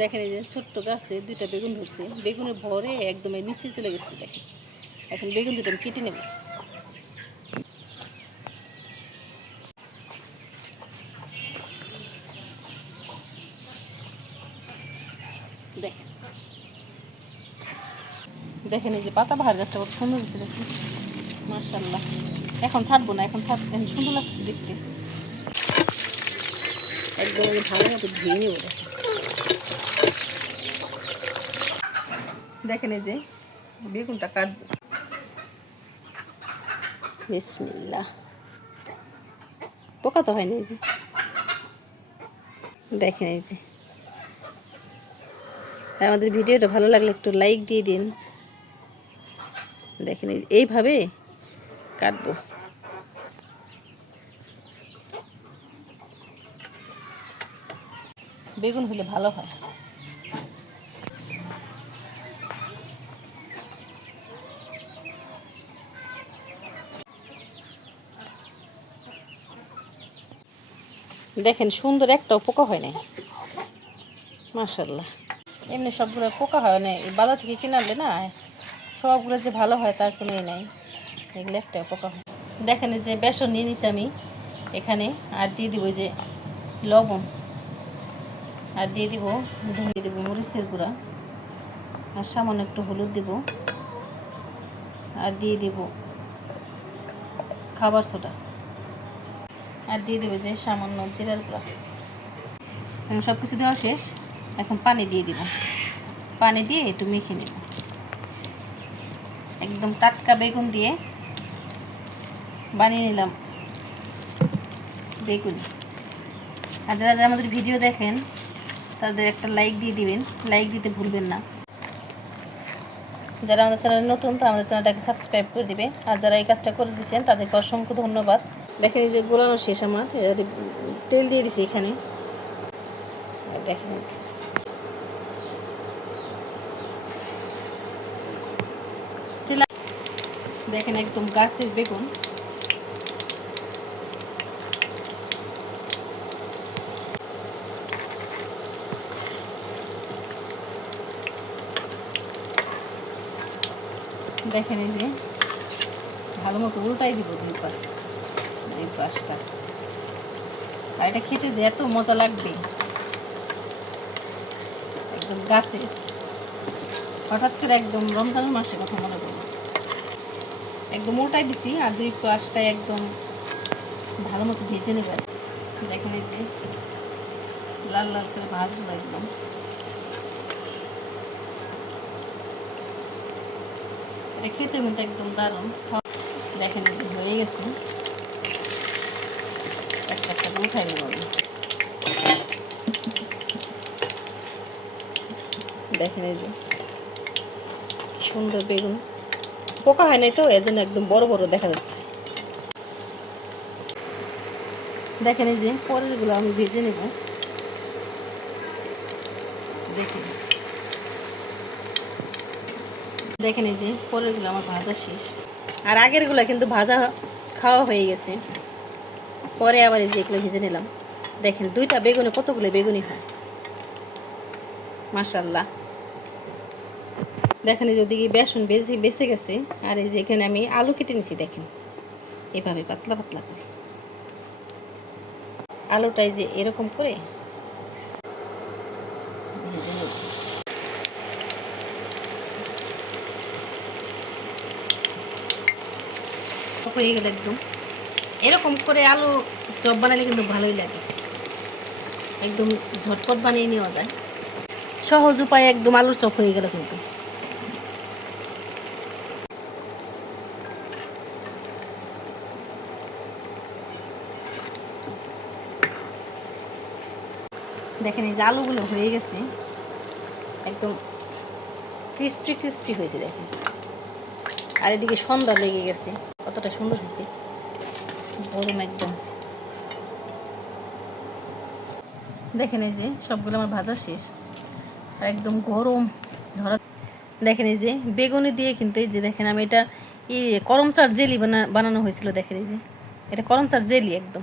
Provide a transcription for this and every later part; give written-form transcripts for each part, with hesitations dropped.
দেখেন এই যে ছোট্ট গাছে দুইটা বেগুন ধরছে, বেগুনের ভরে একদম নিচে চলে গেছে। দেখেন এখন বেগুন দুটো আমি কেটে নেব। দেখেন দেখেন এই যে পাতাবাহার গাছটা কত সুন্দর হয়েছে, দেখেন মাশাআল্লাহ। এখন ছাড়বো না, এখন সুন্দর লাগছে দেখতে। একদম ভালো মতো ধুয়ে নেব। দেখেন এই যে বেগুনটা কাটবো। বিসমিল্লাহ। পোকা তো হয়নি। এই যে দেখেন এই যে, আমাদের ভিডিওটা ভালো লাগলে একটু লাইক দিয়ে দিন। দেখেন এইভাবে কাটবো। বেগুন হলে ভালো হয়। দেখেন সুন্দর, একটাও পোকা হয় নাই মাশাআল্লাহ। এমনি সবগুলো পোকা হয় না, বাজার থেকে কিনে আনলে না সবগুলো যে ভালো হয় তার কোনো নাই, এগুলো একটাও পোকা হয়। দেখেন যে বেসন নিয়ে নিছি আমি এখানে, আর দিয়ে দিব যে লবণ, আর দিয়ে দিব মরিচের গুঁড়া, আর সামান্য একটু হলুদ দিব, আর দিয়ে দিব খাবার সোডা, আর দিয়ে দেবো যে সামান্য জিরার গুঁড়া। এখন সব কিছু দেওয়া শেষ, এখন পানি দিয়ে দিব। পানি দিয়ে একটু মেখে নেব। একদম টাটকা বেগুন দিয়ে বানিয়ে নিলাম বেগুন। আর যারা যারা আমাদের ভিডিও দেখেন তাদের একটা লাইক দিয়ে দিবেন, লাইক দিতে ভুলবেন না। যারা আমাদের চ্যানেলে নতুন তো আমাদের চ্যানেলটাকে সাবস্ক্রাইব করে দিবে, আর যারা এই কাজটা করে দিচ্ছেন তাদেরকে অসংখ্য ধন্যবাদ। দেখেন এই যে গোলানো শেষ আমার, তেল দিয়ে দিছি এখানে। দেখেন দেখেন একদম গাছের বেগুন। দেখেন এই যে ভালো মতো উল্টাই দিব দুইবার, এই পাশটা। আর এটা খেতে যে এত মজা লাগবে, একদম গাছে। হঠাৎ করে একদম রমজান মাসে কথা মনে করবো, একদম উল্টাই দিছি, আর দুই পাশটায় একদম ভালো মতো ভেজে নেবেন। দেখেন এই যে লাল লাল করে ভাজবো একদম। এটা খেতে কিন্তু একদম দারুণ। দেখেন হয়ে গেছে, একটা একটা উঠাই নেব। দেখেন এই যে সুন্দর বেগুন, পোকা হয় নাই তো এজন্য একদম বড় বড় দেখা যাচ্ছে। দেখেন এই যে পরেরগুলো আমি ভেজে নেব। দেখেন দেখেন এই যে পরেরগুলো আমার ভাজা শেষ, আর আগেরগুলো কিন্তু ভাজা খাওয়া হয়ে গেছে। পরে আবার এই যে এগুলো ভেজে নিলাম। দেখেন দুইটা বেগুনে কতগুলো বেগুনি হয় মাশাআল্লাহ। দেখেন এই যে ওদিকে বেসন বেঁচে গেছে, আর এই যে এখানে আমি আলু কেটে নিছি। দেখেন এভাবে পাতলা পাতলা করে আলুটাই যে এরকম করে ভেজে নেব। হয়ে গেল একদম এরকম করে আলু চপ বানালে কিন্তু ভালোই লাগে, একদম ঝটপট বানিয়ে নেওয়া যায়। সহজ উপায়ে একদম আলুর চপ হয়ে গেল কিন্তু। দেখেন এই যে আলুগুলো হয়ে গেছে, একদম ক্রিস্পি ক্রিস্পি হয়েছে। দেখেন আর এদিকে সন্ধ্যা লেগে গেছে, কতটা সুন্দর হয়েছে গরম একদম। দেখেন এই যে সবগুলো আমার ভাজা শেষ, আর একদম গরম ধরা। দেখেন এই যে বেগুনি দিয়ে কিন্তু এই যে দেখেন আমি এটা করমচার জেলি বানানো হয়েছিল। দেখেন এই যে এটা করমচার জেলি, একদম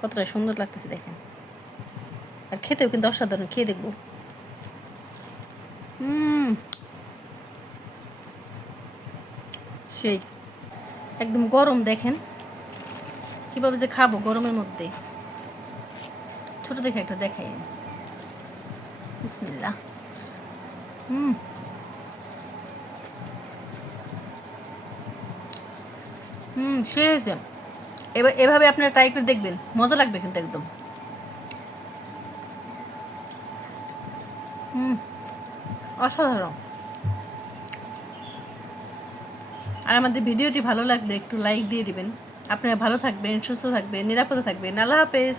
কতটা সুন্দর লাগতেছে দেখেন। আর খেতেও কিন্তু অসাধারণ, খেয়ে দেখবো। সেই একদম গরম, দেখেন কিভাবে যে খাবো গরমের মধ্যে। ছোট দেখে একটা দেখাই, বিসমিল্লাহ। সে হয়েছে। এবার এভাবে আপনারা ট্রাই করে দেখবেন, মজা লাগবে কিন্তু একদম। অসাধারণ। আর আমাদের ভিডিওটি ভালো লাগলে একটু লাইক দিয়ে দিবেন। আপনারা ভালো থাকবেন, সুস্থ থাকবেন, নিরাপদে থাকবেন। আল্লাহ হাফেজ।